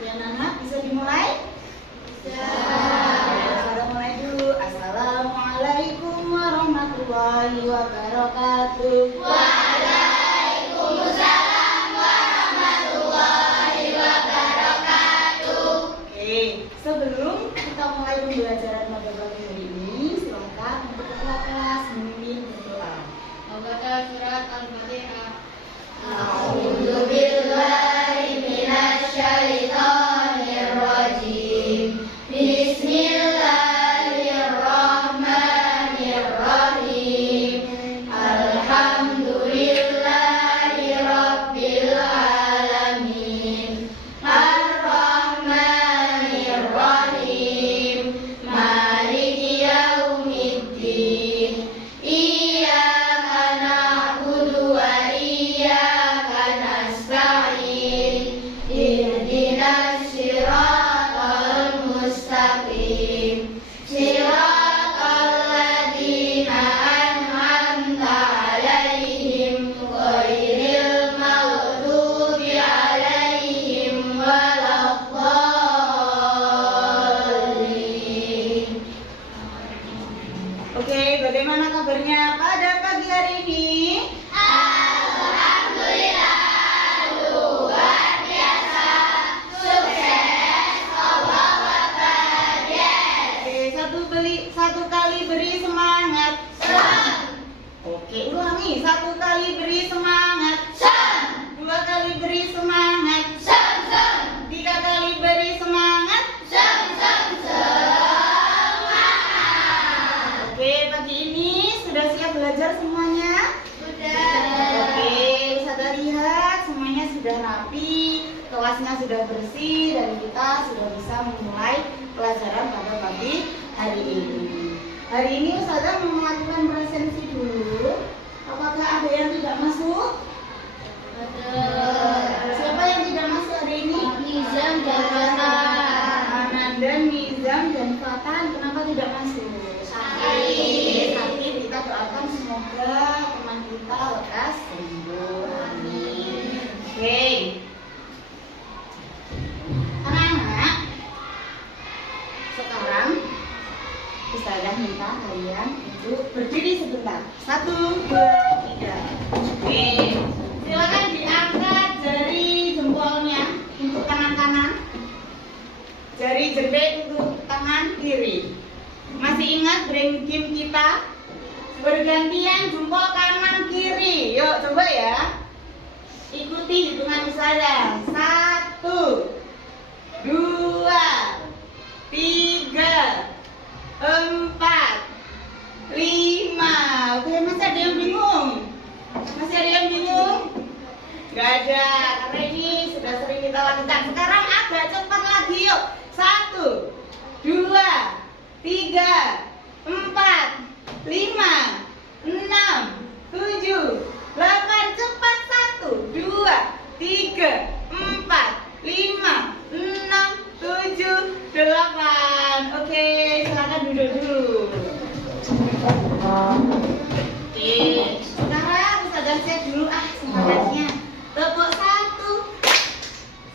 Oke anak-anak, bisa dimulai? Bisa. Kita mulai dulu. Assalamualaikum warahmatullahi wabarakatuh. Waalaikumsalam warahmatullahi wabarakatuh. Oke, sebelum kita mulai pembelajaran pada pagi hari ini, silakan untuk kepala kelas memimpin berdoa. Membaca surat Al-Fatihah. A'udzubillahi minasyaitonirrajim. Bismillahirrahmanirrahim. Alhamdulillahirabbil alamin. Ar-Rahmanirrahim. Maliki yaumiddin. Iyyaka na'budu wa iyyaka nasta'in. Ihdinas siratal mustaqim. Siratal ladzina an'amta 'alaihim ghairil maghdubi 'alaihim waladdallin. Oke, bagaimana kabarnya pada pagi hari ini? Alhamdulillah, luar biasa, sukses, Allahu Akbar, yes. Oke, satu kali beri semangat. Oke, ulangi. Satu kali beri semangat. Dua kali beri semangat. Tiga kali beri semangat. Oke, pagi ini sudah siap belajar semuanya? Oke, Ustazah lihat semuanya sudah rapi, kelasnya sudah bersih, dan kita sudah bisa memulai pelajaran pada pagi hari ini. Hari ini Ustazah mau melakukan presensi dulu. Apakah ada yang tidak masuk? Siapa yang tidak masuk hari ini? Nizam dan Fatan. Ananda, Nizam, dan Fatan. Kenapa tidak masuk? Sakit. Sakit. Kita doakan semoga teman kita lekas sembuh. Amin. Oke. Anak-anak, sekarang Ustazah minta kalian untuk berdiri sebentar. 1, 2, 3. Oke. Silakan diangkat jari jempolnya untuk tangan kanan, jari jempol untuk tangan kiri. Masih ingat brain game kita? Bergantian jempol kanan kiri. Yuk coba ya. Ikuti hitungan saya. 1, 2, 3, 4, 5. Oke, masih ada yang bingung? Masih ada yang bingung? Gak ada, karena ini sudah sering kita lakukan. Sekarang agak cepat lagi yuk. 1, 2, 3, 4, 5, 6, 7, 8. Cepat. 1, 2, 3, 4, 5, 6, 7, 8. Oke, silakan duduk dulu. Oke, sekarang Ustazah cek dulu semangatnya. Tepuk 1.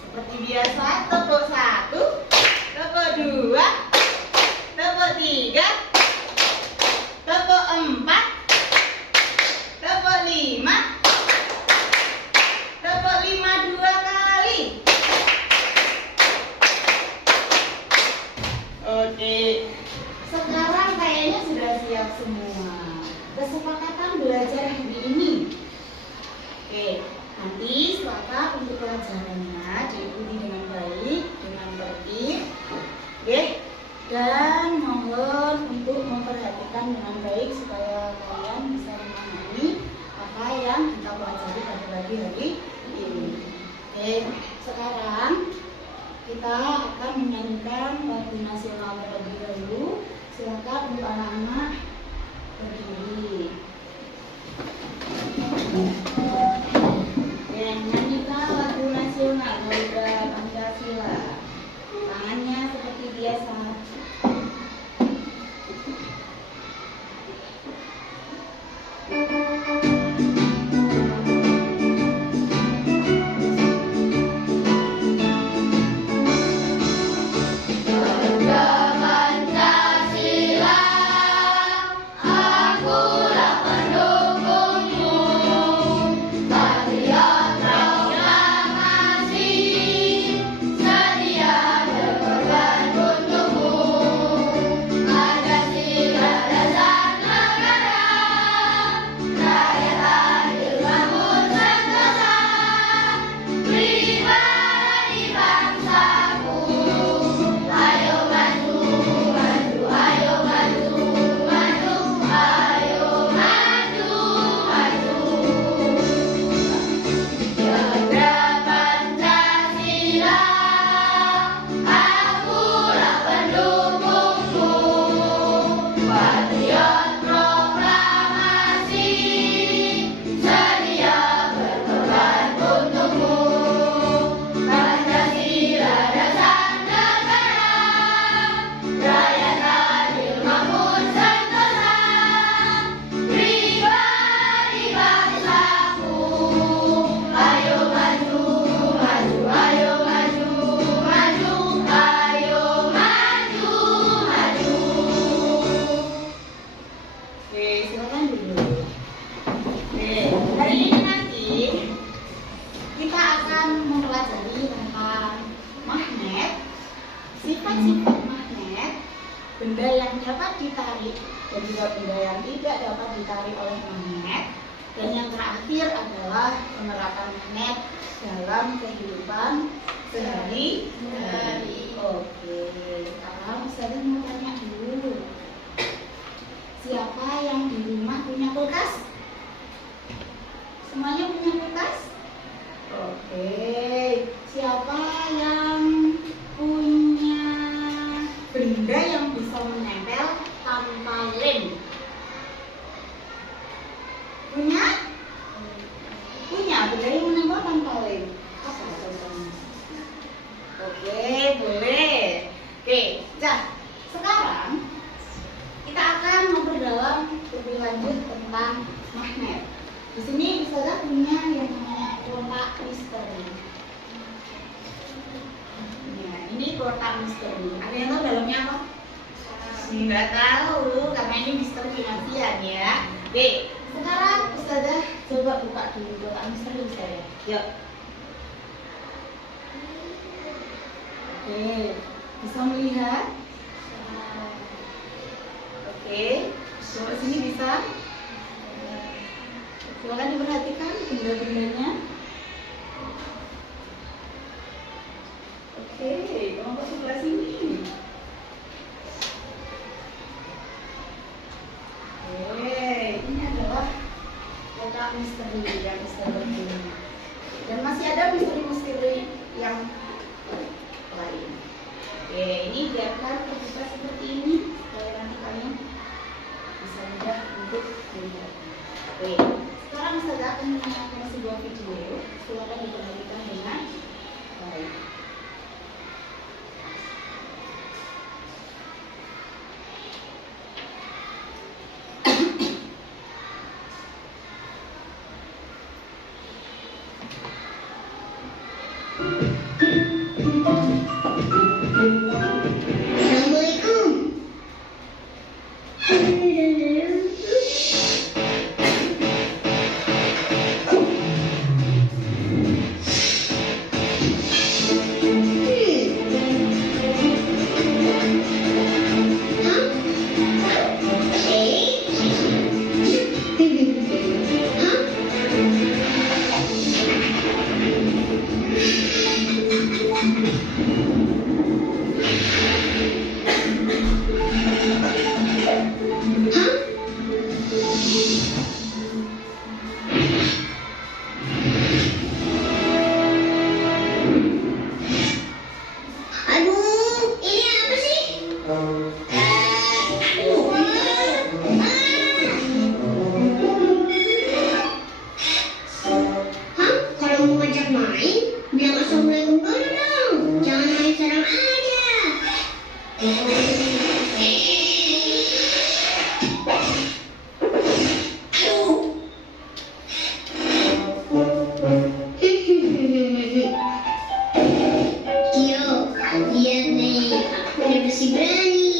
Seperti biasa, tepuk 1, tepuk 2, tepuk 3, tepuk 4, tepuk 5, tepuk 5 2 kali. Oke, sekarang kayaknya sudah siap semua. Kesepakatan belajar hari ini. Oke, nanti silakan untuk pelajarannya diikuti dengan baik, dengan tertib. Oke, dan mohon untuk memperhatikan dengan baik supaya kalian bisa memahami apa yang kita pelajari pada pagi hari ini. Oke, sekarang kita akan menyanyikan lagu nasional terlebih dahulu. Silakan untuk anak-anak berdiri. Dan nyanyikan lagu nasional Garuda Pancasila. Tangannya seperti biasa. akulah pendukungmu. Patriot proklamasi, sedia berkorban untukmu. Pancasila dasar negara, rakyat adil makmur sentosa, pribadi bangsaku. Ayo maju, maju, ayo maju, maju, ayo maju, maju. Oke, silakan dulu. Oke, hari ini nanti kita akan mempelajari tentang magnet, sifat-sifat magnet, benda yang dapat ditarik dan juga benda yang tidak dapat ditarik oleh magnet, dan yang terakhir adalah penerapan magnet dalam kehidupan sehari-hari. Oke, sekarang saya mau tanya dulu. Siapa yang di rumah punya kulkas? Semuanya punya kulkas? Oke. Siapa yang punya benda yang bisa menempel tanpa lem? Punya? Punya benda yang menempel tanpa lem. Apa contohnya? Oke, boleh. Oke, sekarang kita akan memperdalam lebih lanjut tentang magnet. Di sini bisa punya yang namanya kotak misteri. Nah, ini kotak misteri. Ada yang tahu dalamnya apa? Nggak tahu, karena ini misteri finansian ya. Oke, sekarang Ustazah coba buka dulu kotak misteri Ustazah. Yuk. Oke, bisa melihat? Oke, coba sini bisa. Silakan diperhatikan benda-bendanya. Oke, kamu ke sebelah sini. Oke, ini adalah kotak misteri yang bisa berguna. Dan masih ada misteri-misteri yang lain. Oke, ini biarkan terbuka seperti ini supaya nanti kalian bisa mudah untuk melihat. Oke, sekarang saya akan menayangkan sebuah video. Silakan diperhatikan dengan baik. Assalamualaikum. Aduh, ini apa sih? Hah? Kalau mau ngajak main, bilang assalamualaikum dulu dong. Jangan main serang aja. Yo, lihat nih, aku udah bersih berani.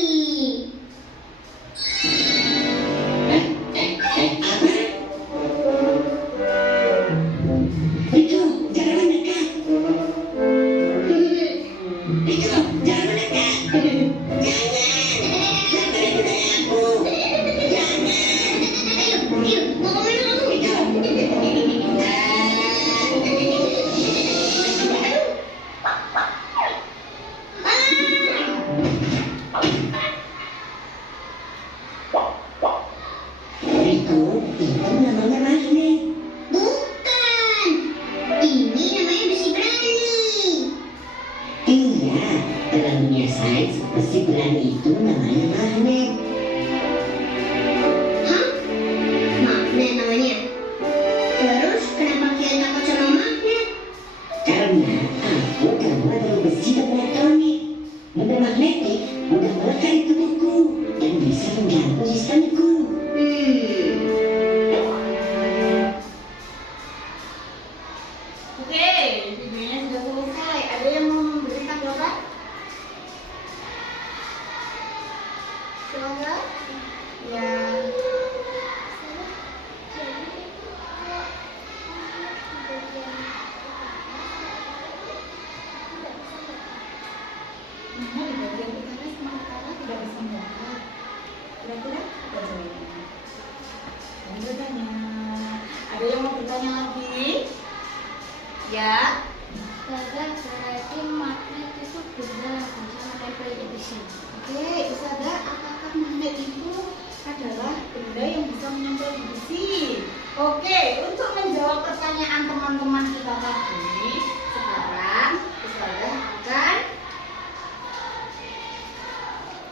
Itu, jangan mendekat. Itu, jangan mendekat. Jangan pada aku. Jangan. Ayo, mau kemana kamu? besi belang itu namanya magnet. Hah? Magnet namanya? Terus kenapa kalian takut sama magnet? Karena aku terbuat dari besi dan elektronik. Benda magnetik mudah melekat di tubuhku dan bisa mengganggu sistemku. Oke, videonya sudah selesai. Ada yang mau memberikan jawaban? Silakan. Ya. Mana di bagian utara sama utara tidak bisa melihat. Kira-kira apa jawabannya? Yang bertanya. Ada yang mau bertanya lagi? Ya. Ustazah, berarti magnet itu benda bisa menempel di besi. Oke, Ustazah, apakah magnet itu adalah benda yang bisa menempel di besi? Oke, untuk menjawab pertanyaan teman-teman kita tadi, sekarang Ustazah akan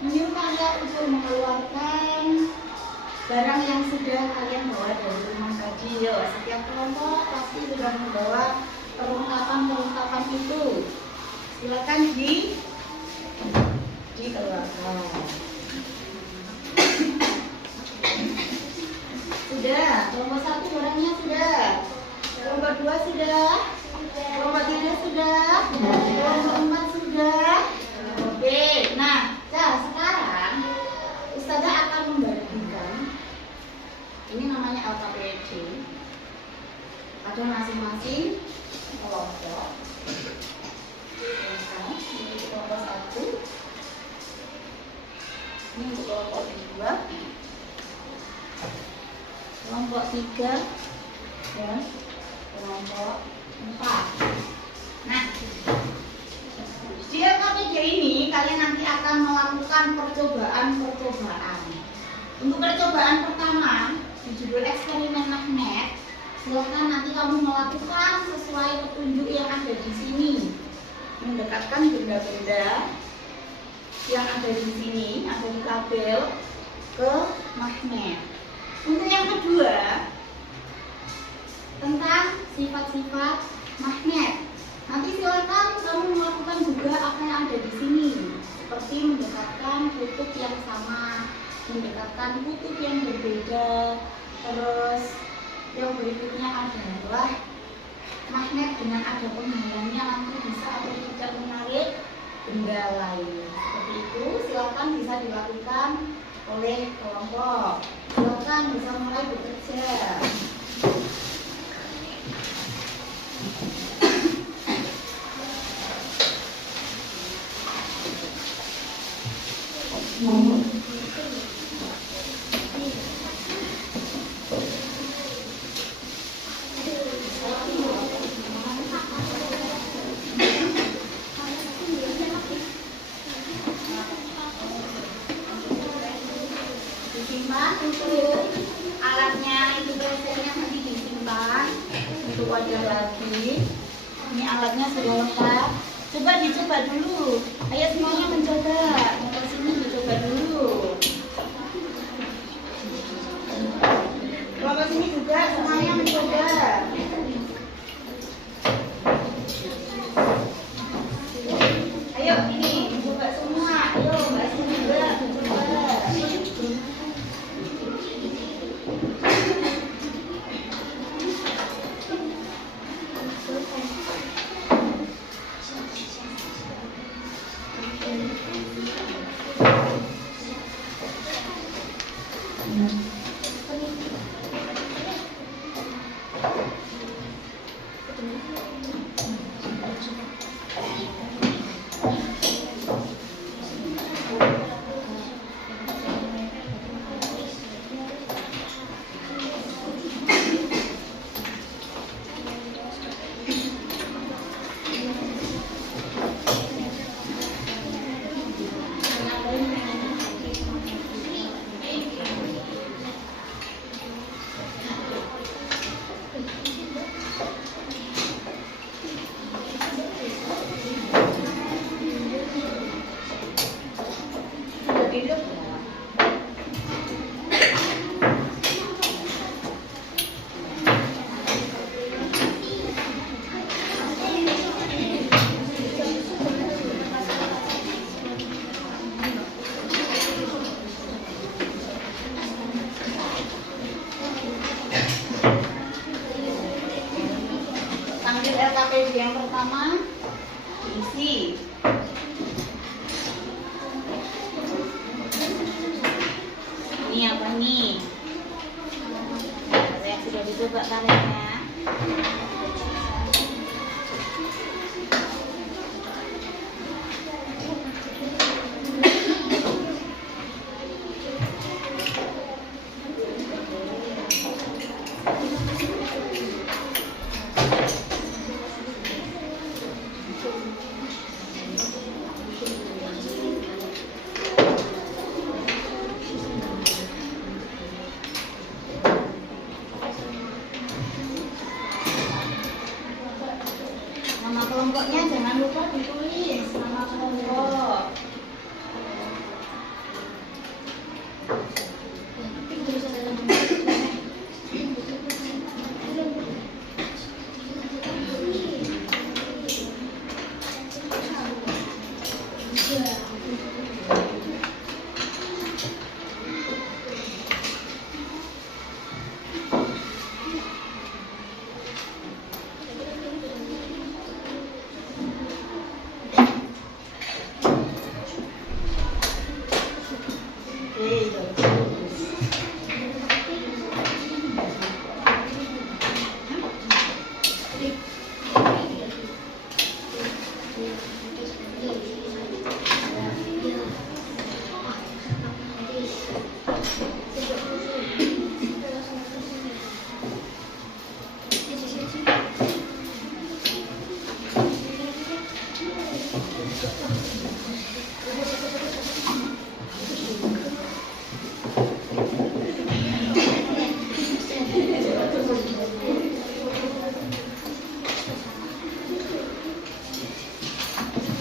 menyuruh kalian untuk mengeluarkan barang yang sudah kalian bawa dari rumah tadi. Yo, setiap kelompok pasti sudah membawa perlengkapan itu. Silakan dikeluarkan. Sudah, kelompok 1 barangnya sudah. Kelompok 2 sudah. Kelompok 3 sudah. Kelompok 4 sudah. Oke, nah sekarang Ustazah akan membagikan. Ini namanya LKPD. Ada masing-masing kelompok. Ini untuk kelompok 1. Ini untuk kelompok 2. Kelompok 3 dan kelompok 4. Nah, di LKPD ini kalian nanti akan melakukan percobaan. Untuk percobaan pertama, di judul eksperimen magnet, silahkan nanti kamu melakukan sesuai petunjuk yang ada di sini. Mendekatkan benda-benda yang ada di sini, ada di kabel, ke magnet. Untuk yang kedua, tentang sifat-sifat magnet. Nanti silakan kamu melakukan juga apa yang ada di sini, seperti mendekatkan kutub yang sama, mendekatkan kutub yang berbeda. Terus yang berikutnya adalah magnet dengan ada penghalangnya nanti bisa atau tidak menarik benda lain. Seperti itu, silakan bisa dilakukan oleh kelompok. Silakan bisa mulai bekerja. Disimpan untuk alatnya, itu biasanya nanti disimpan untuk wadah lagi. Ini alatnya sudah lengkap. Coba dicoba dulu. Ayo semuanya mencoba. Ke sini dicoba dulu. Kelompok sini juga semuanya mencoba. Ayo ini coba semua. Ayo Mbak sini juga coba.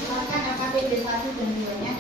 Silakan AKBD 1 dan 2-nya.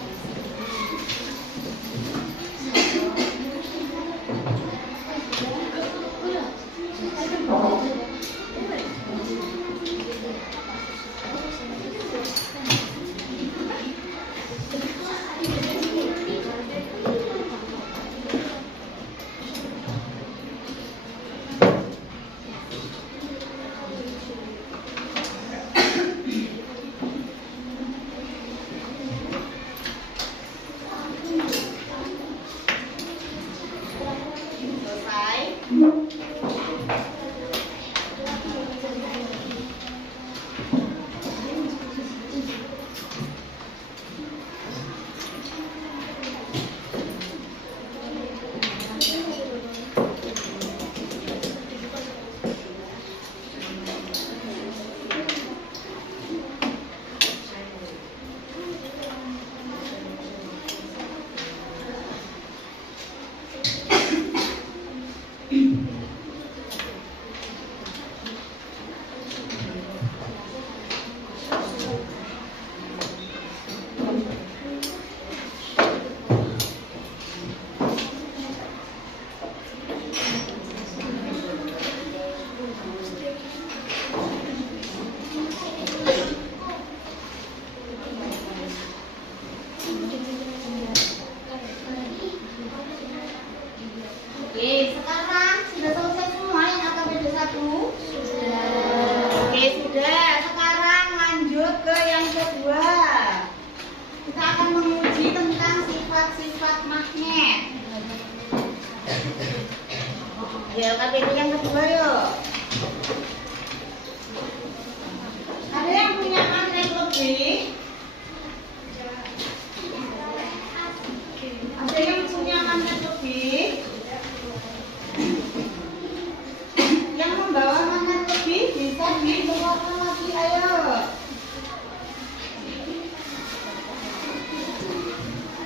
Oke, sekarang sudah selesai semua yang AKBD 1? Sudah. Oke, sudah. Sekarang lanjut ke yang kedua. Kita akan menguji tentang sifat-sifat magnet. Ya, AKBD yang kedua yuk. Ada yang punya magnet lebih? Ada yang punya magnet lebih? Yang membawa magnet lebih bisa dikeluarkan lagi, ayo.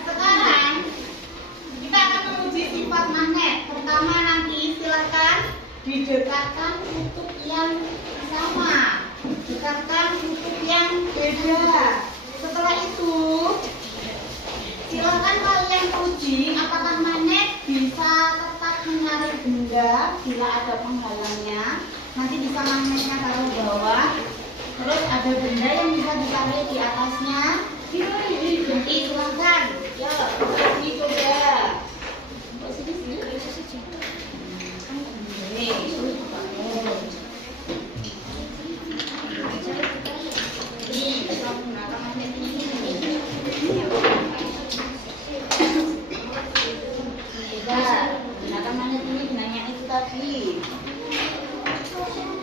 Sekarang kita akan menguji sifat magnet. Pertama nanti silakan didekatkan kutub yang sama, dekatkan kutub yang beda. Setelah itu silakan kalian uji apakah magnet bisa tetap menarik benda bila ada penghalangnya. Nanti bisa magnetnya taruh bawah, terus ada benda yang bisa ditarik di atasnya. Nanti silakan, ya dicoba. Ini kita menggunakan magnet ini. Gunakan magnet ini benangnya itu tadi.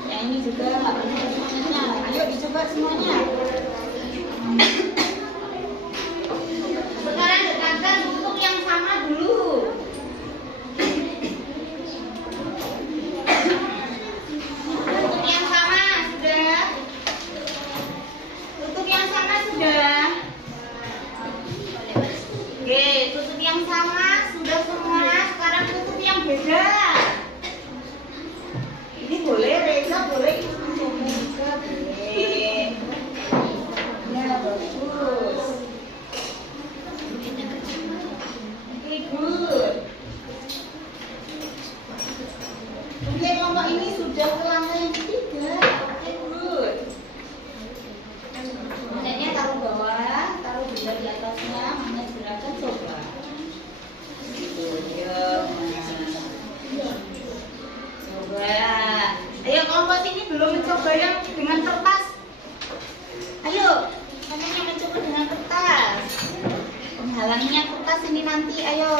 Yang ini juga nggak perlu magnetnya. Ayo dicoba semuanya. Sekarang dekatkan kutub yang sama dulu. Kutub yang sama sudah. Kutub yang sama sudah. Oke, kutub yang sama sudah semua. Sekarang kutub yang beda. Ini boleh Reza, boleh mencoba juga boleh. Ya bagus. Oke, good. Oke, kelompok ini sudah ke langkah yang ketiga. Oke, good. Magnetnya taruh bawah, taruh benda di atas. nanti, ayo.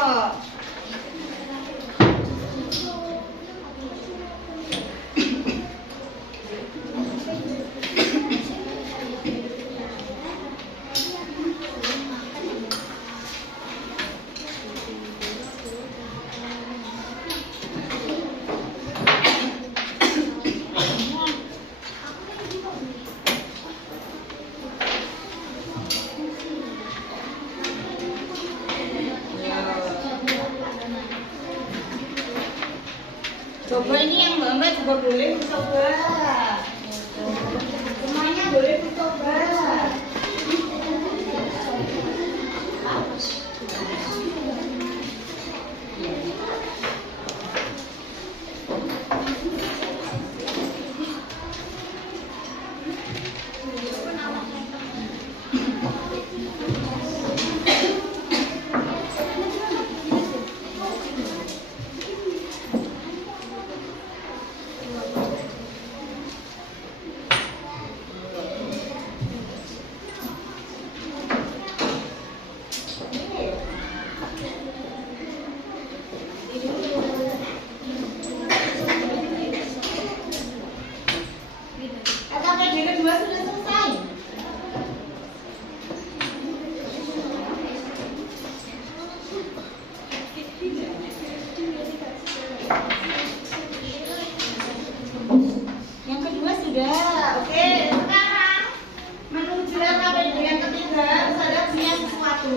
Coba ini yang Mbak juga boleh mencoba. Semuanya boleh mencoba. Kedua sudah selesai. Yang kedua sudah. Oke, sekarang menuju LKPD yang ketiga, Ustazah punya sesuatu.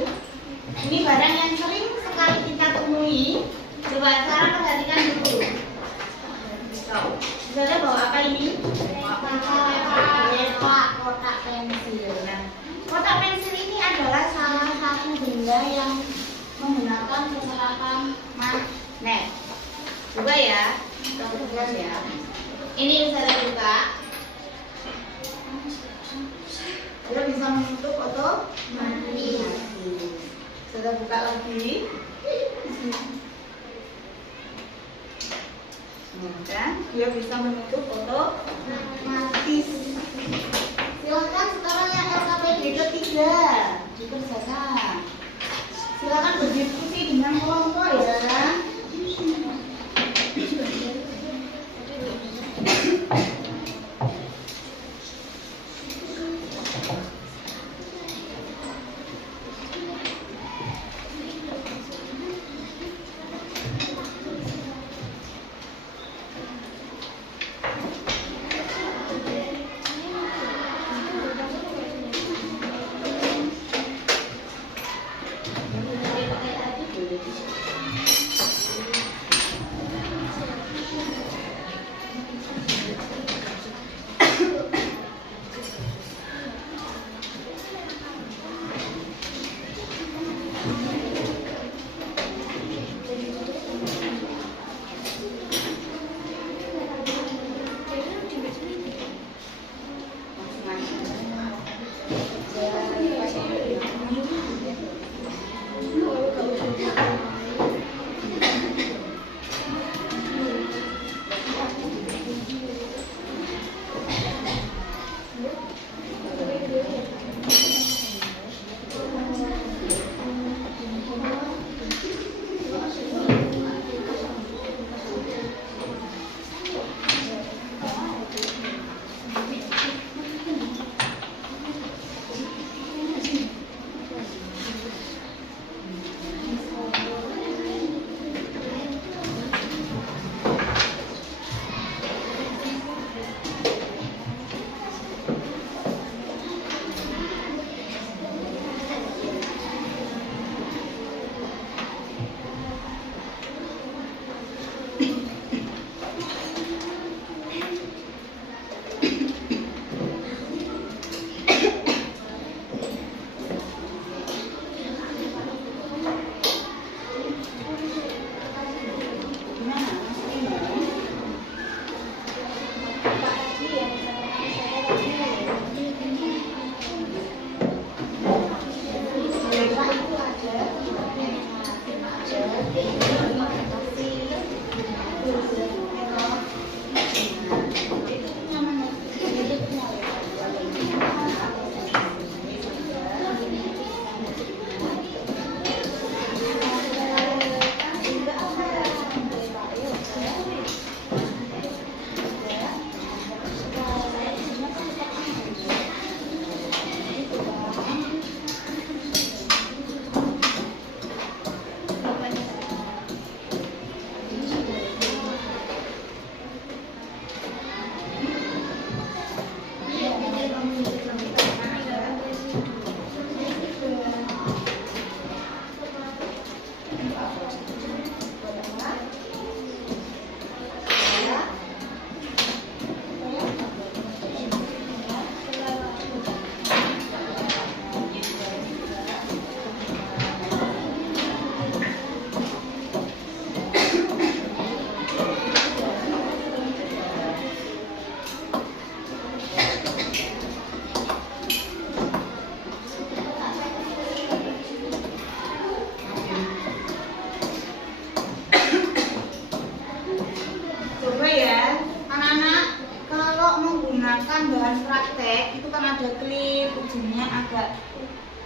Ini barang yang sering sekali kita temui. Coba sekarang perhatikan dulu. Ustazah bawa apa ini? Kotak pensil. Nah, kotak pensil ini adalah salah satu benda yang menggunakan peralatan magnet. Coba ya, kita buka ya. Ini bisa dibuka. Dia bisa menutup otomatis. Sudah buka lagi. Nah, dia bisa menutup otomatis. Silakan sekarang yang LKPD ketiga dikerjakan. Silakan berdiskusi dengan kelompok ya.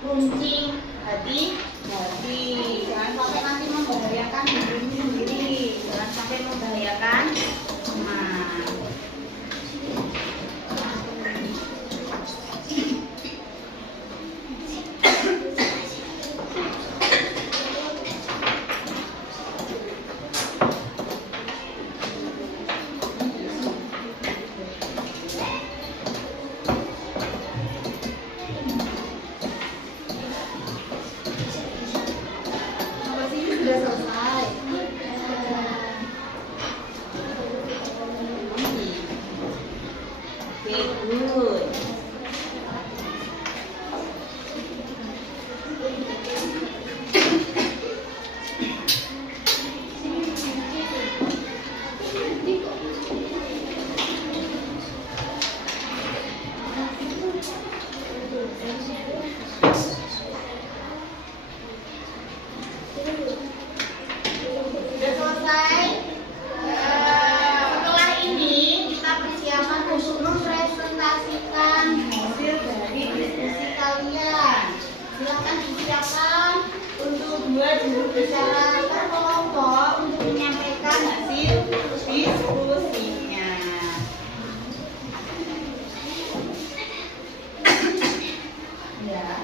runcing, hati-hati. Jangan sampai nanti membahayakan diri sendiri. Jangan sampai membahayakan teman. Sampai sini sudah selesai. Oke, good. Sudah selesai. Setelah ini kita persiapan untuk mempresentasikan hasil dari diskusi kalian. Silakan disiapkan untuk 2 juru bicara per kelompok untuk menyampaikan hasil diskusinya. Ya.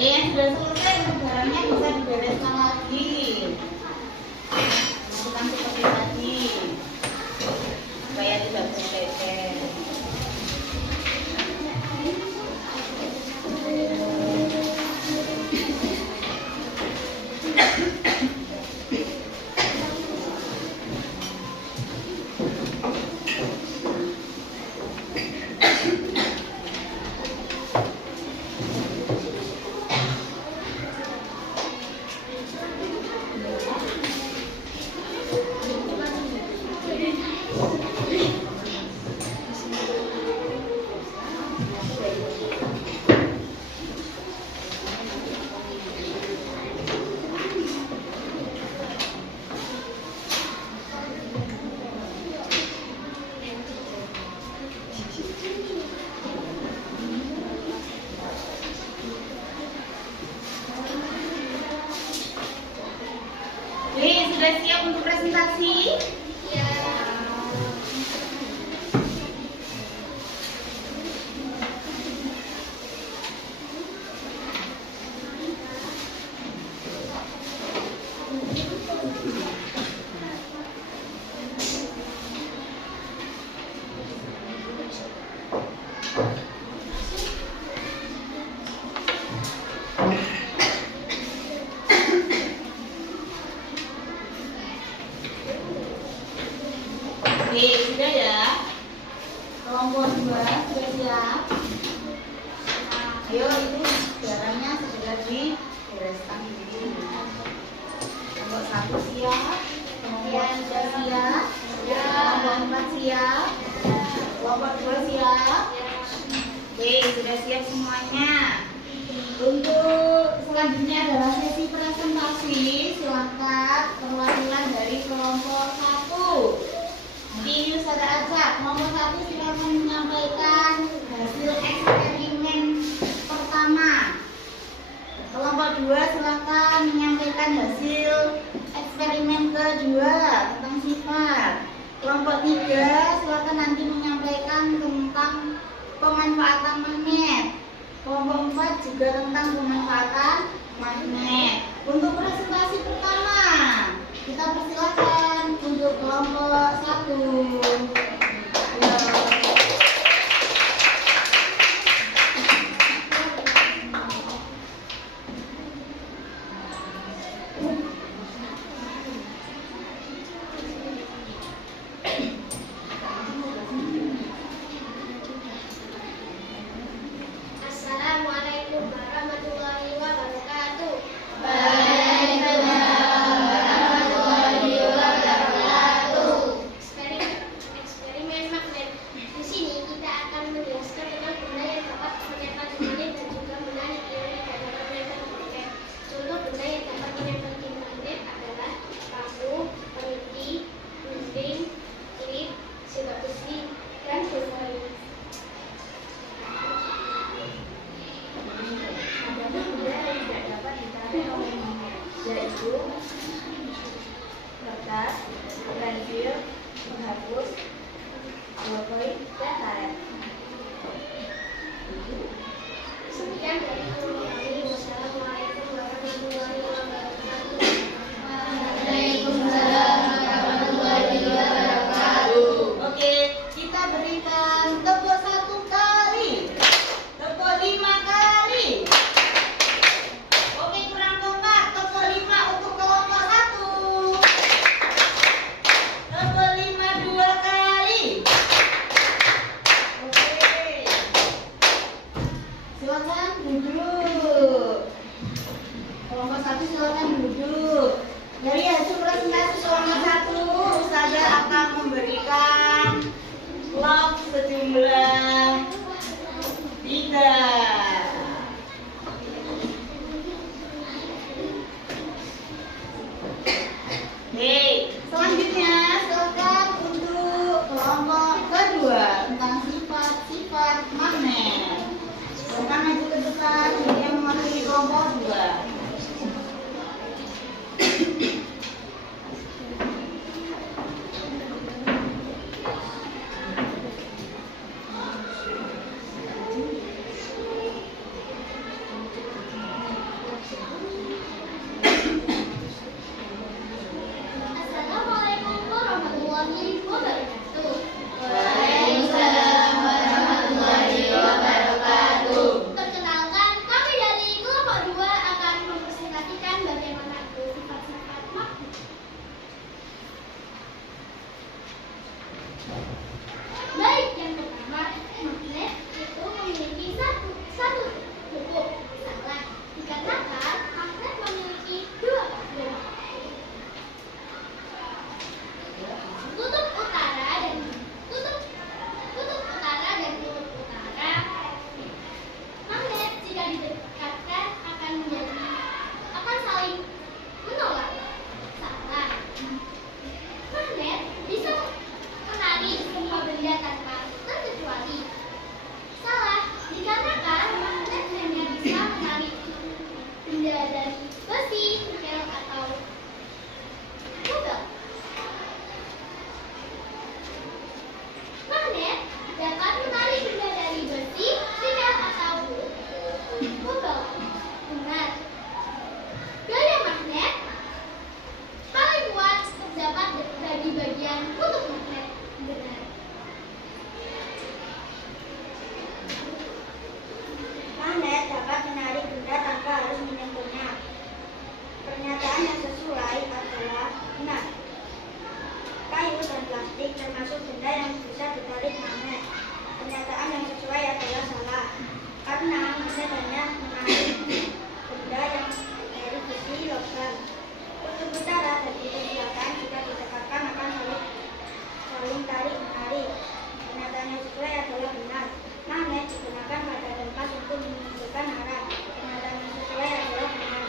Oke, yang sudah selesai barangnya bisa dibereskan lagi. Lakukan seperti tadi supaya tidak bercecer. Oke, sudah siap untuk presentasi? Ya. Oke, sudah ya. Kelompok 2 sudah siap. Ayo, itu barangnya segera dibereskan dulu. Kelompok 1 siap. Kelompok 3 siap. Kelompok 4 siap. Kelompok 2 siap. Oke, sudah siap semuanya. Untuk selanjutnya adalah sesi presentasi. Silakan perwakilan dari kelompok 1. Di Ustazah Aja, kelompok 1 silakan menyampaikan hasil eksperimen pertama. Kelompok 2 silakan menyampaikan hasil eksperimen kedua tentang sifat. Kelompok 3 silakan nanti menyampaikan tentang pemanfaatan magnet. Kelompok 4 juga tentang pemanfaatan magnet. Untuk presentasi pertama, kita persilakan untuk kelompok 1. Ya. karet. Sekian dari kami. Wassalamualaikum warahmatullahi wabarakatuh. Waalaikumsalam warahmatullahi wabarakatuh. Oke, kita berikan tepuk 1 kali, tepuk 5 kali. Oke, kurang kompak, tepuk 5 untuk kelompok 1, tepuk 5 2 kali. Oke, silakan duduk. Kelompok 1 silakan duduk. Dari hasil presentasi kelompok 1, Ustazah akan memberikan log sejumlah 3. Selanjutnya silakan untuk kelompok kedua tentang sifat-sifat magnet. Silakan maju ke depan yang memasuki kelompok 2. Assalamualaikum warahmatullahi wabarakatuh. Waalaikumsalam warahmatullahi wabarakatuh. Perkenalkan, kami dari kelompok 2 akan mempresentasikan bagaimana sifat-sifat magnet. Baik, yang pertama, magnet itu memiliki satu kutub. Salah, dikarenakan magnet memiliki 2 kutub. Kutub utara dan kutub utara. Magnet jika didekatkan akan saling menolak. Salah. Magnet bisa menarik semua benda tanpa terkecuali. Salah, dikarenakan magnet hanya bisa menarik benda dari besi, nikel atau kubel. Magnet dapat menarik benda dari besi, nikel atau kubel. Benar. Gaya magnet paling kuat terdapat di bagian kutub magnet. Benar. Magnet dapat menarik benda tanpa harus menyentuhnya. Pernyataan yang sesuai adalah benar. Kayu dan plastik termasuk benda yang bisa ditarik magnet. Pernyataan yang sesuai adalah salah. Karena magnet hanya menarik benda yang dari besi logam. Kutub utara dan kutub selatan jika didekatkan akan saling tarik menarik. Pernyataan yang sesuai adalah benar. Magnet digunakan pada tempat untuk menunjukkan arah. Pernyataan yang sesuai adalah benar.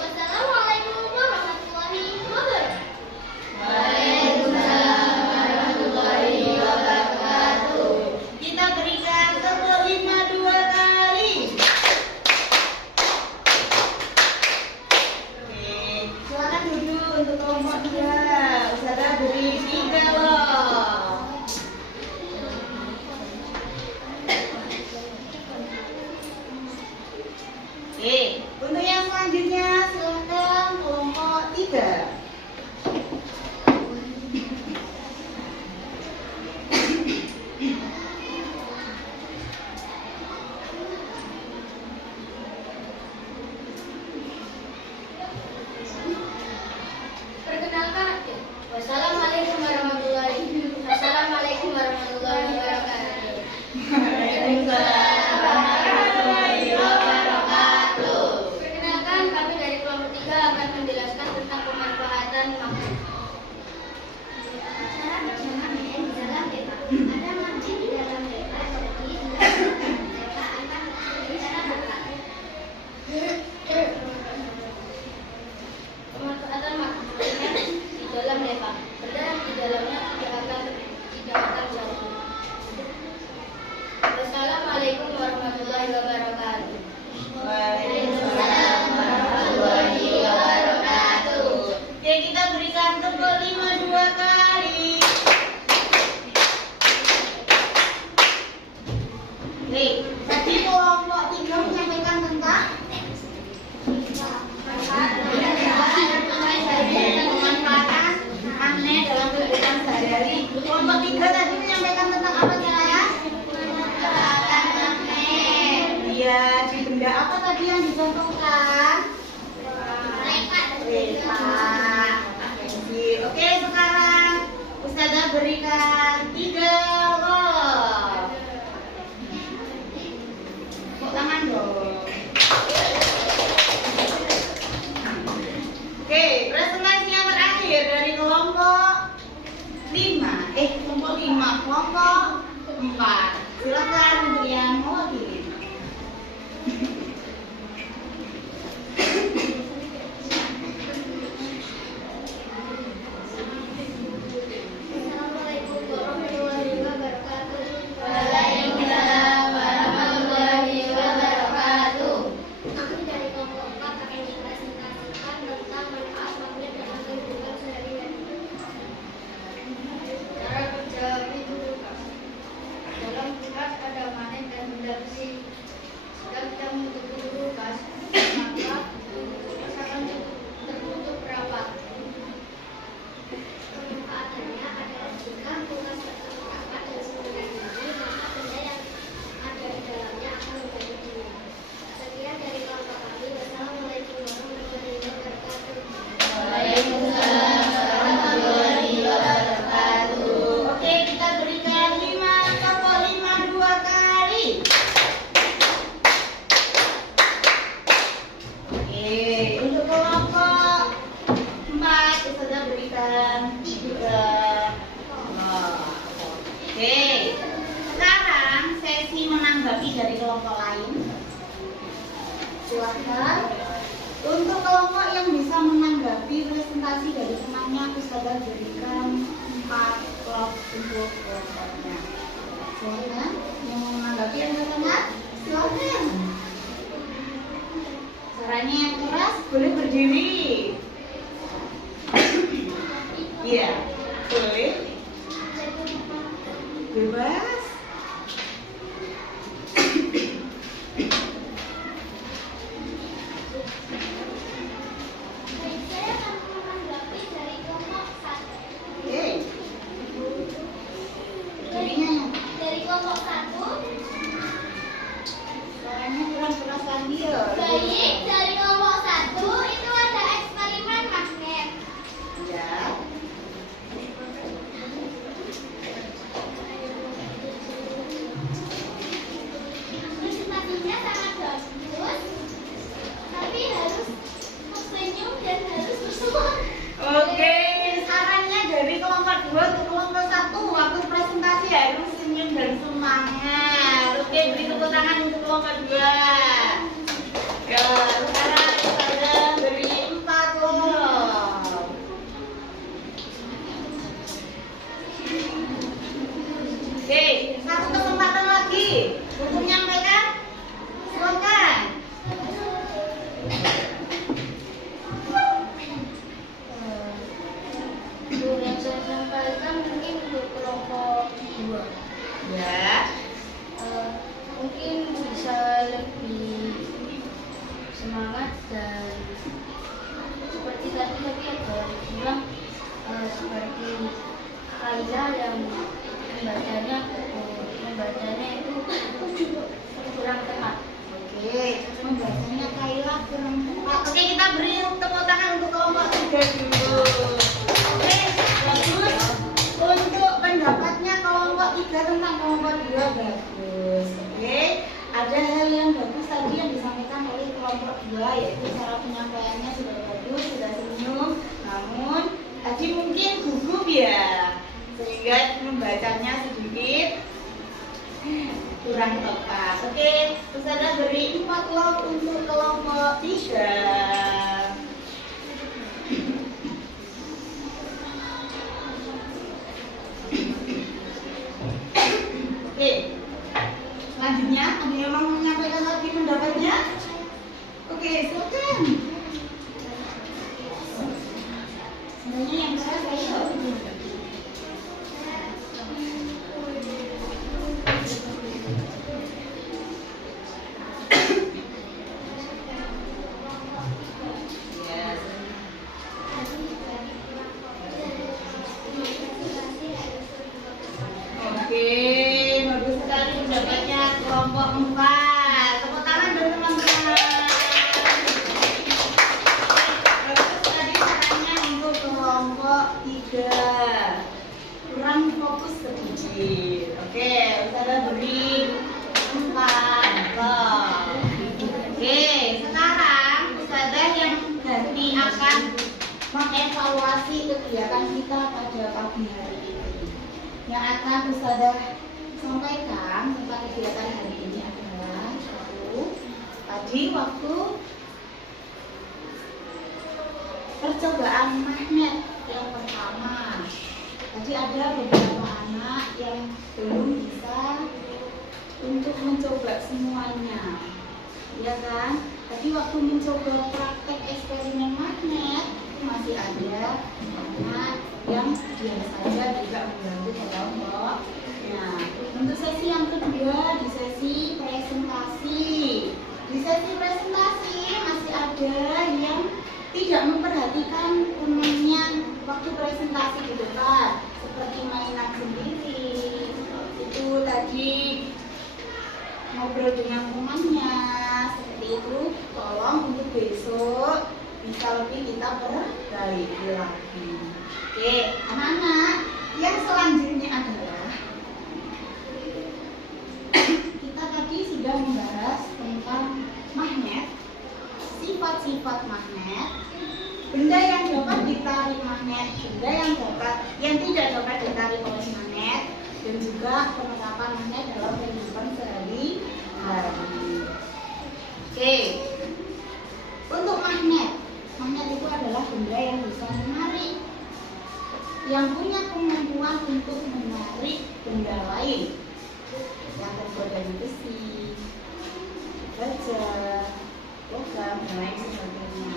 Wassalamualaikum warahmatullahi wabarakatuh. Waalaikumsalam warahmatullahi wabarakatuh. Kita berikan tepuk 5 2 kali. Oke, silakan duduk untuk kelompok 2. Ustazah beri 3 loh. Oke, untuk yang selanjutnya silakan kelompok 3. Perkenalkan, wassalamualaikum warahmatullahi wabarakatuh. Waalaikumsalam warahmatullahi wabarakatuh. Perkenalkan, kami dari kelompok 3 akan menjelaskan tentang pemanfaatan magnet. Cara kerja magnet di dalam peta. Ada magnet di dalam peta, jadi peta akan berbicara buka. Pemanfaatan magnet di dalam lempar. Benda yang di dalamnya tidak akan jatuh. Wassalamualaikum warahmatullahi wabarakatuh. Waalaikumsalam warahmatullahi wabarakatuh. Oke, kita berikan tepuk 5 2 kali. berikan 3 loh. Tepuk tangan dong. Oke, presentasi yang terakhir dari kelompok 5. Kelompok 5, kelompok 4. Silakan untuk yang mewakili. Assalamualaikum warahmatullahi wabarakatuh. Waalaikumsalam warahmatullahi wabarakatuh. Aku dari kelompok 4 akan mempresentasikan tentang manfaat magnet dalam kehidupan sehari-hari. Cara kerja pintu kulkas. Dalam kulkas ada magnet dan benda besi. Jika kita menutup pintu kulkas, maka kulkas akan tertutup rapat. Kemanfaatannya adalah jika kulkas tertutup rapat dan sempurna, maka benda yang ada di dalamnya akan menjadi dingin. Sekian dari kelompok kami. Wassalamualaikum warahmatullahi wabarakatuh. Waalaikumsalam warahmatullahi wabarakatuh. Oke, kita berikan 5 kelompok 5 2 kali. Oke, untuk kelompok 4 kita berikan 3. Oke, sekarang sesi menanggapi dari kelompok lain. Silakan. Untuk kelompok yang bisa menanggapi presentasi dari temannya, Ustazah berikan 4 slot untuk kelompoknya. Silakan. Yang mau menanggapi angkat silakan. Caranya yang keras boleh berdiri. Iya, boleh. Bebas. Saya akan menanggapi dari kelompok 1. Oke. Jadinya Dari kelompok 1, suaranya kurang keras lagi ya. baik, dari kelompok 1 itu ada eksperimen magnet. Ya. Presentasinya sangat bagus, tapi harus senyum dan harus bersuara. Oke, sarannya dari kelompok 2 ke kelompok 1 waktu presentasi harus senyum dan semangat. Oke, beri tepuk tangan untuk kelompok 2. Ya, sekarang saya beri 4 loh. Oke, satu kesempatan lagi untuk menyampaikan. Silakan. Yang saya sampaikan mungkin untuk kelompok 2. Ya. Mungkin bisa lebih semangat dan seperti tadi ada bilang seperti Kaila yang membacanya itu kurang tepat. Oke, membacanya Kaila kurang tepat. Oke, kita beri tepuk tangan untuk kelompok 3 dulu. Oke, bagus. Untuk pendapatnya kelompok 3 tentang kelompok 2 bagus. Oke, ada hal yang bagus tadi yang disampaikan oleh kelompok 2, yaitu cara penyampaiannya sudah bagus, sudah senyum. Namun tadi mungkin gugup ya, sehingga membacanya sedikit kurang tepat. Oke, Ustazah beri 4 lot untuk kelompok 3. Oke, selanjutnya ada yang mau menyampaikan lagi pendapatnya? Oke, silakan. Sebenarnya yang keras saya. Oke, bagus sekali pendapatnya kelompok 4. Tepuk tangan dong teman-teman. Bagus tadi sarannya untuk kelompok 3. Kurang fokus sedikit. Oke, Ustazah beri tempat. Oke, sekarang Ustazah yang nanti akan mengevaluasi kegiatan kita pada pagi hari ini. Yang akan Ustazah sampaikan tentang kegiatan hari ini adalah tadi waktu percobaan magnet yang pertama. Tadi ada beberapa anak yang belum bisa untuk mencoba semuanya, ya kan? Tadi waktu mencoba praktek eksperimen magnet itu masih ada anak yang diam saja tidak mengganggu kelompok. Nah, untuk sesi yang kedua di sesi presentasi. Di sesi presentasi masih ada yang tidak memperhatikan temannya waktu presentasi di depan, seperti mainan sendiri. Itu tadi ngobrol dengan temannya, seperti itu. Tolong untuk besok bisa lebih kita perbaiki lagi. Oke, anak-anak, yang selanjutnya adalah kita tadi sudah membahas tentang magnet, sifat-sifat magnet, benda yang dapat ditarik magnet, benda yang tidak dapat ditarik oleh magnet, dan juga penerapan magnet dalam kehidupan sehari-hari. Oke, untuk magnet itu adalah benda yang bisa menarik, yang punya kemampuan untuk menarik benda lain yang terbuat dari besi, baja, logam, dan lain sebagainya.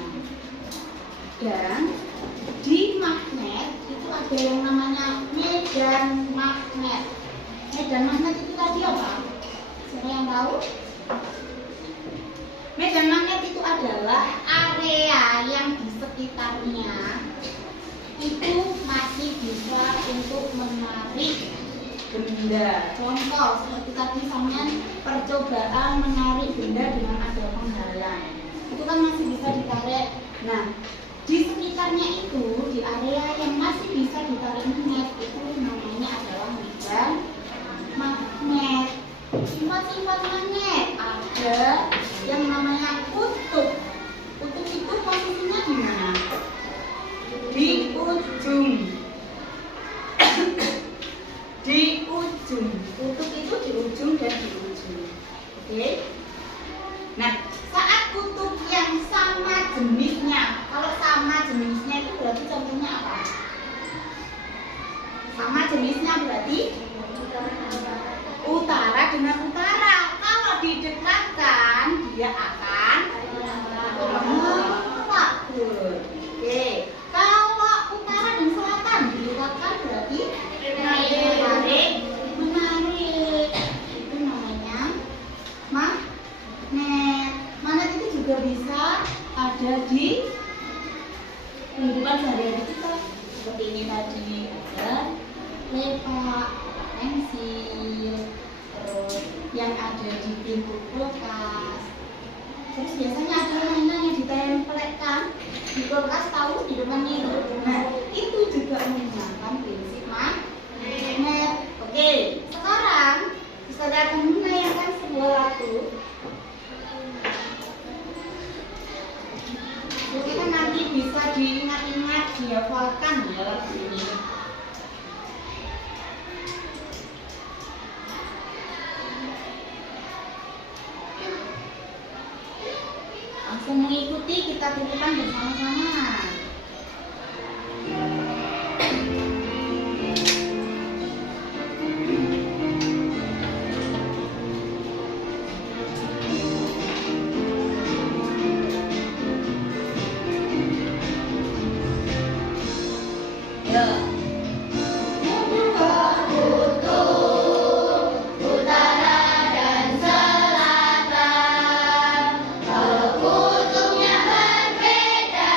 Dan di magnet itu ada yang namanya medan magnet. Medan magnet itu tadi apa? Siapa yang tahu? Medan magnet itu adalah area yang di sekitarnya itu masih bisa untuk menarik benda. Contoh seperti tadi misalnya percobaan menarik benda dengan ada penghalang, itu kan masih bisa ditarik. Nah, di sekitarnya itu, di area yang masih bisa ditarik magnet, itu namanya adalah medan magnet. Sifat-sifat magnet ada yang namanya kutub. Kutub itu posisinya di mana? Di ujung. Di ujung. Kutub itu di ujung dan di ujung. Oke? Nah, saat kutub yang sama jenisnya, kalau sama jenisnya itu berarti contohnya apa? Sama jenisnya berarti utara dengan utara. Kalau didekatkan, dia akan melabur. Oke. Kalau utara dan selatan didekatkan berarti menarik. Itu namanya magnet. Magnet itu juga bisa ada di kehidupan sehari-hari kita. Seperti ini tadi ada lepak, pensil, terus yang ada di pintu kulkas. Terus biasanya ada mainan yang ditempelkan di kulkas, tahu di depannya itu. Nah, itu juga menggunakan prinsip magnet. Oke, sekarang Ustazah akan menayangkan sebuah lagu. Kita nanti bisa diingat-ingat, dihafalkan ya lagu ini. Langsung mengikuti, kita tuliskan bersama-sama. Kutubnya berbeda.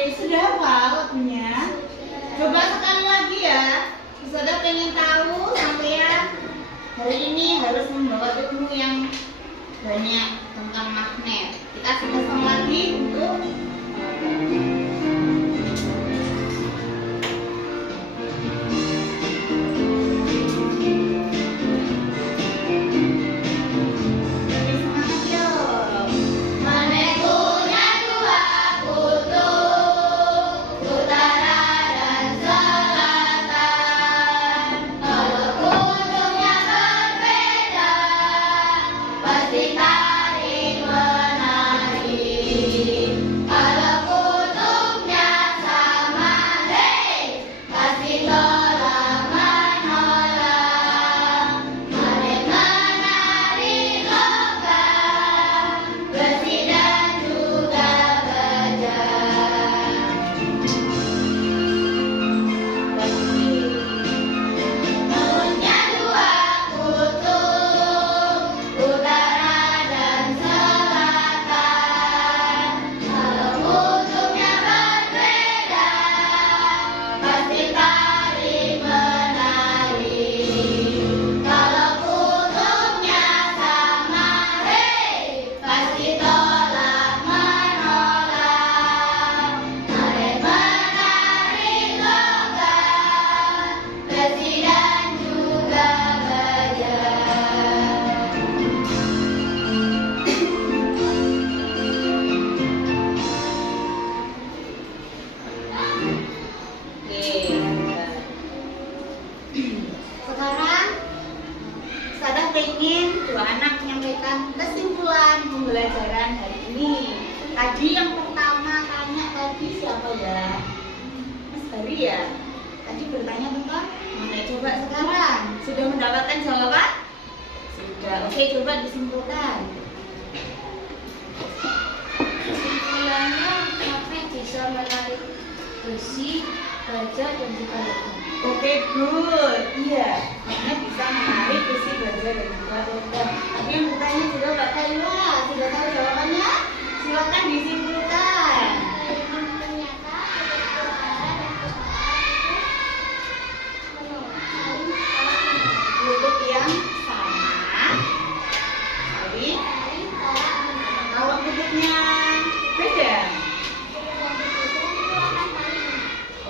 Oke, sudah hafal lagunya? Coba sekali lagi ya. Saudara pengen tahu sampean hari ini harus membawa ilmu yang banyak tentang magnet. Kita sama-sama lagi untuk ingin dua anak menyampaikan kesimpulan pembelajaran hari ini. Tadi yang pertama tanya tadi siapa ya? Mas Bari ya? Tadi bertanya tentang mana? Coba sekarang sudah mendapatkan jawaban? Sudah. Oke, coba disimpulkan. Kesimpulannya magnet bisa menarik besi, baja, dan juga logam. Oke, good. Iya, magnet bisa menarik besi, baja, dan juga logam. Tapi yang bertanya juga Mbak Kayla, sudah tahu jawabannya? Silakan disimpulkan. Ternyata Kutub yang sama. Jadi, kalau kutubnya beda.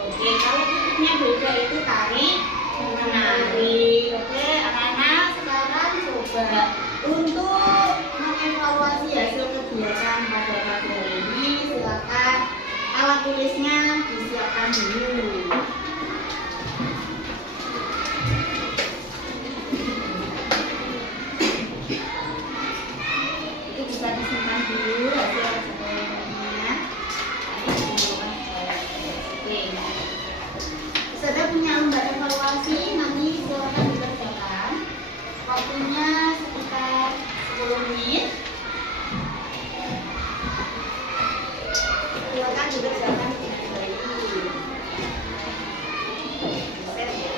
Oke, kalau kutubnya beda itu tarik menarik. Oke, anak-anak sekarang coba untuk mengevaluasi hasil kegiatan pada pagi hari ini. Silakan alat tulisnya disiapkan dulu. Itu bisa disimpan dulu hasil kegiatannya. Oke. Sudah punya lembar evaluasi, nanti silakan dikerjakan. Waktunya sekitar 10 menit. Silakan dikerjakan dengan baik. Set ya.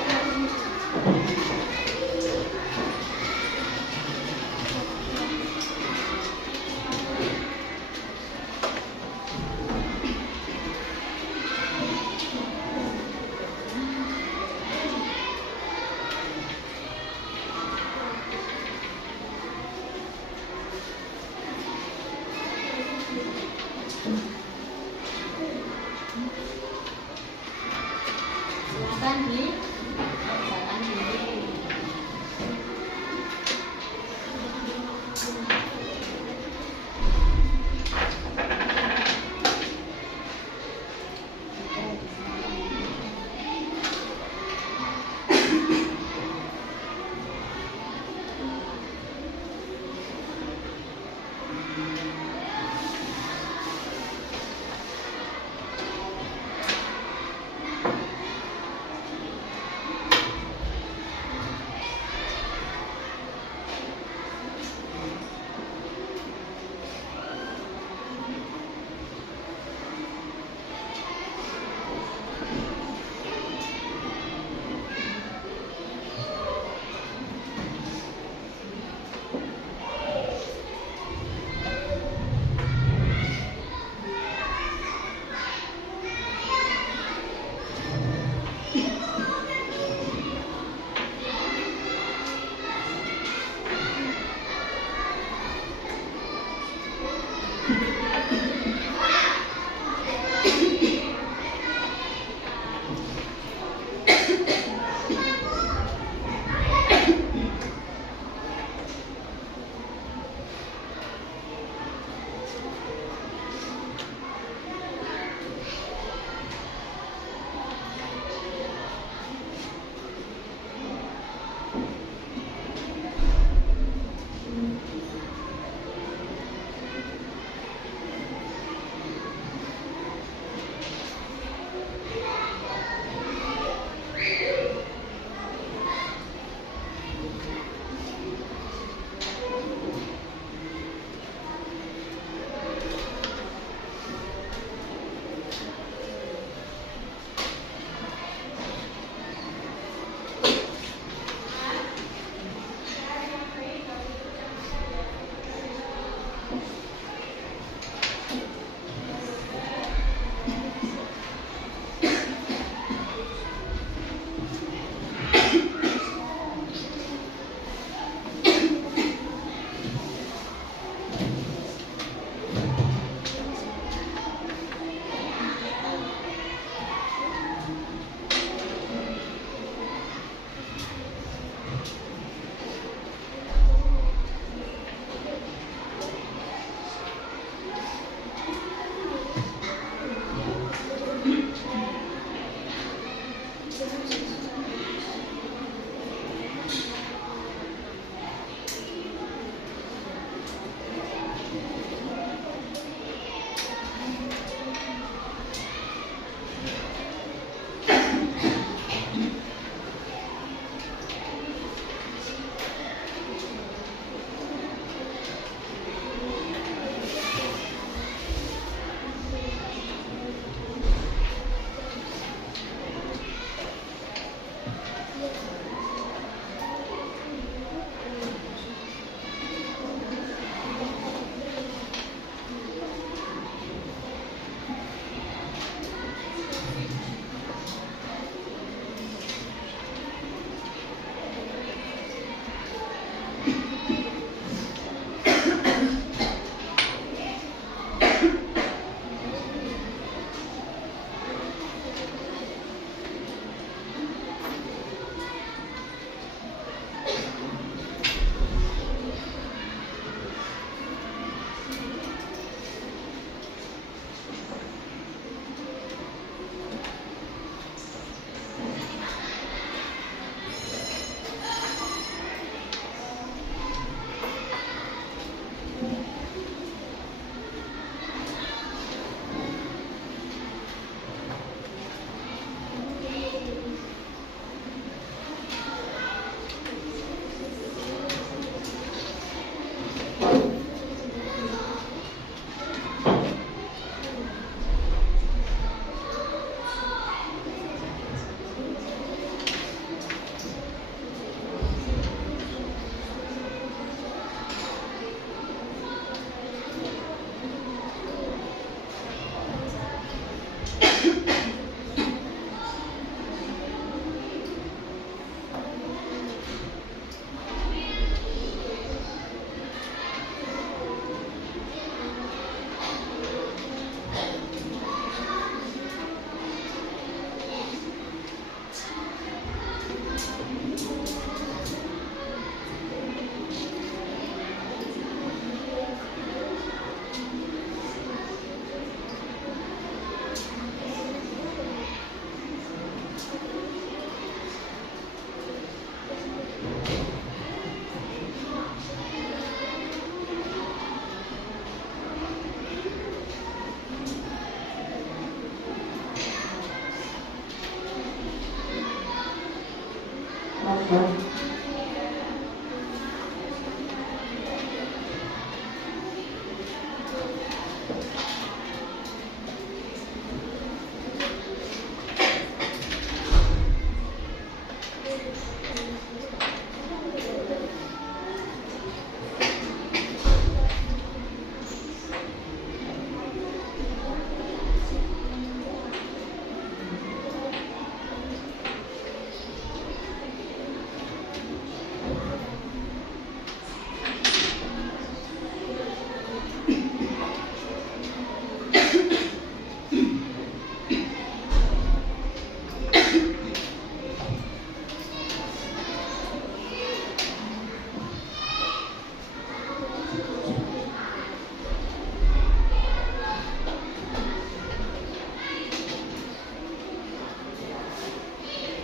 telepon.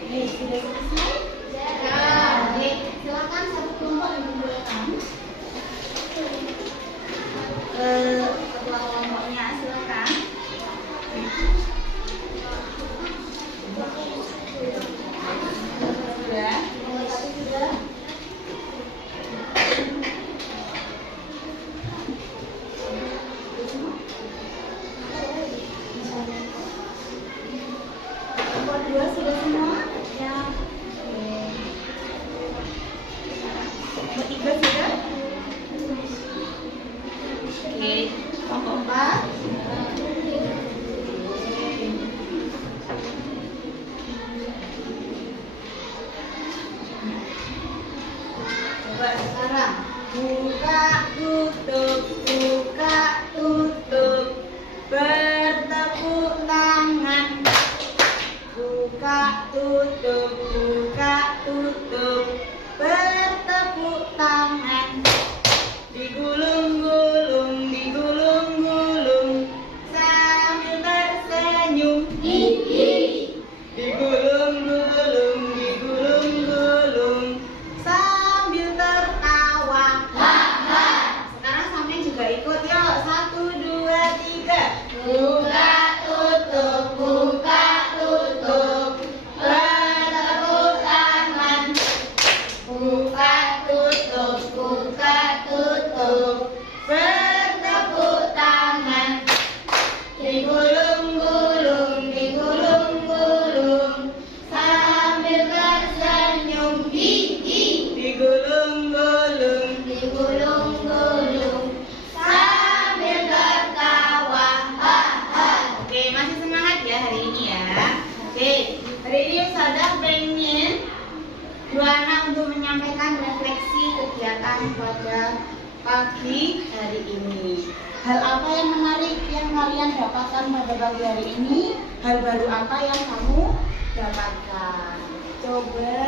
Sudah selesai? Ya. Oke, silakan satu kelompok yang digunakan. Ketua kelompoknya silakan. Sudah. Nomor 1 sudah. Nomor 2 sudah semua? Ya. Nomor 3 sudah? Oke. Kelompok 4. Coba sekarang. Buka, tutup, buka, tutup. Bertepuk tangan. Buka, tutup, buka, tutup. Bertepuk tangan. Digulung-gulung, digulung-gulung. Sambil tersenyum. Digulung-gulung, digulung-gulung. Sambil tertawa. Sekarang sampean juga ikut yuk. 1, 2, 3. Buka, tutup, buka, tutup. Bertepuk tangan. Buka, tutup, buka, tutup. Bertepuk tangan. Digulung-gulung, digulung-gulung. Sambil tersenyum. Digulung-gulung, digulung-gulung. Sambil tertawa. Oke, masih semangat ya hari ini ya. Oke, hari ini Ustazah pengen dua anak untuk menyampaikan refleksi kegiatan pada pagi hari ini. Hal apa yang menarik yang kalian dapatkan pada pagi hari ini? Hal baru apa yang kamu dapatkan? Coba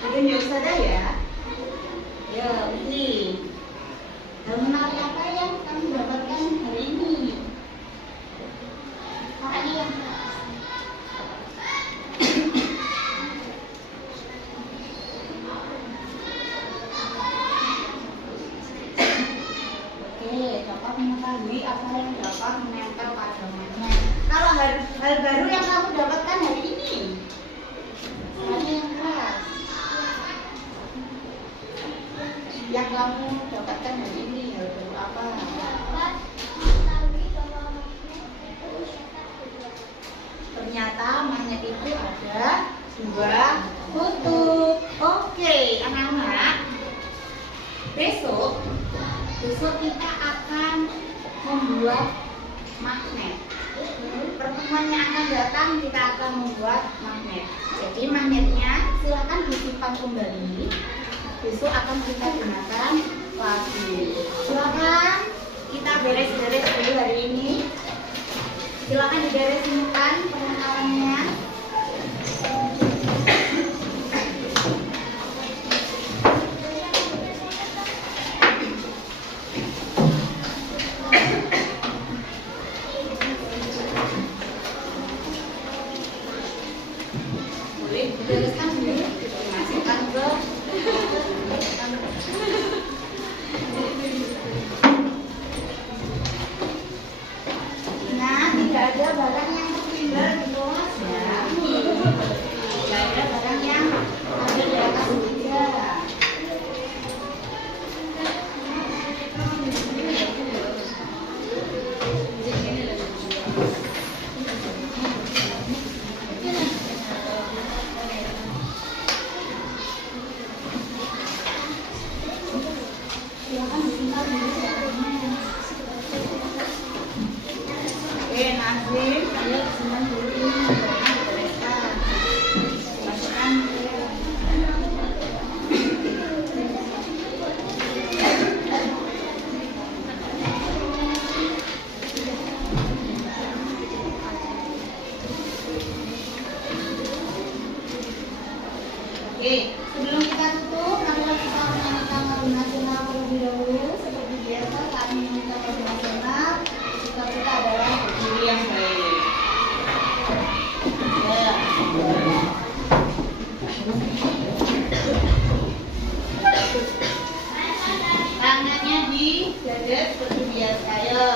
ditunjuk Ustazah ya. Ya, Uti. Hal menarik apa yang kamu dapatkan hari ini? Kakaknya yang dapat mengetahui apa yang dapat menempel pada magnet. Kalau hal baru yang kamu dapatkan hari ini, mana yang keras? Yang kamu dapatkan hari ini hal baru apa? Ternyata magnet itu ada dua kutub. Oke, anak-anak. Besok kita akan membuat magnet. Pertemuan yang akan datang kita akan membuat magnet. Jadi magnetnya silakan disimpan kembali. Besok akan kita gunakan lagi. Silakan kita beres-beres dulu hari ini. Silakan dibereskan perlengkapannya. Dibereskan dulu, dimasukkan ke nah, tidak ada barang yang tertinggal di Oke, Nazim, ayo simpan dulu ini. Bereskan. Masukkan ke Oke, sebelum kita tutup, marilah kita menyanyikan lagu nasional terlebih dahulu. Seperti biasa, saat menyanyikan lagu nasional, kita adalah berdiri yang baik. Ya. Tangannya di dada seperti biasa ya.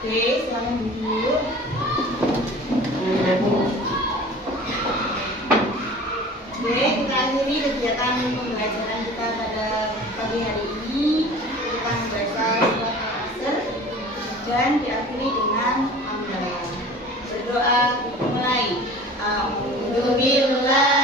Oke, silakan duduk. Oke, kita akhiri kegiatan pembelajaran kita pada pagi hari ini. Kita membaca surat Al-Asr dan diakhiri dengan hamdalah. Berdoa mulai. Alhamdulillah.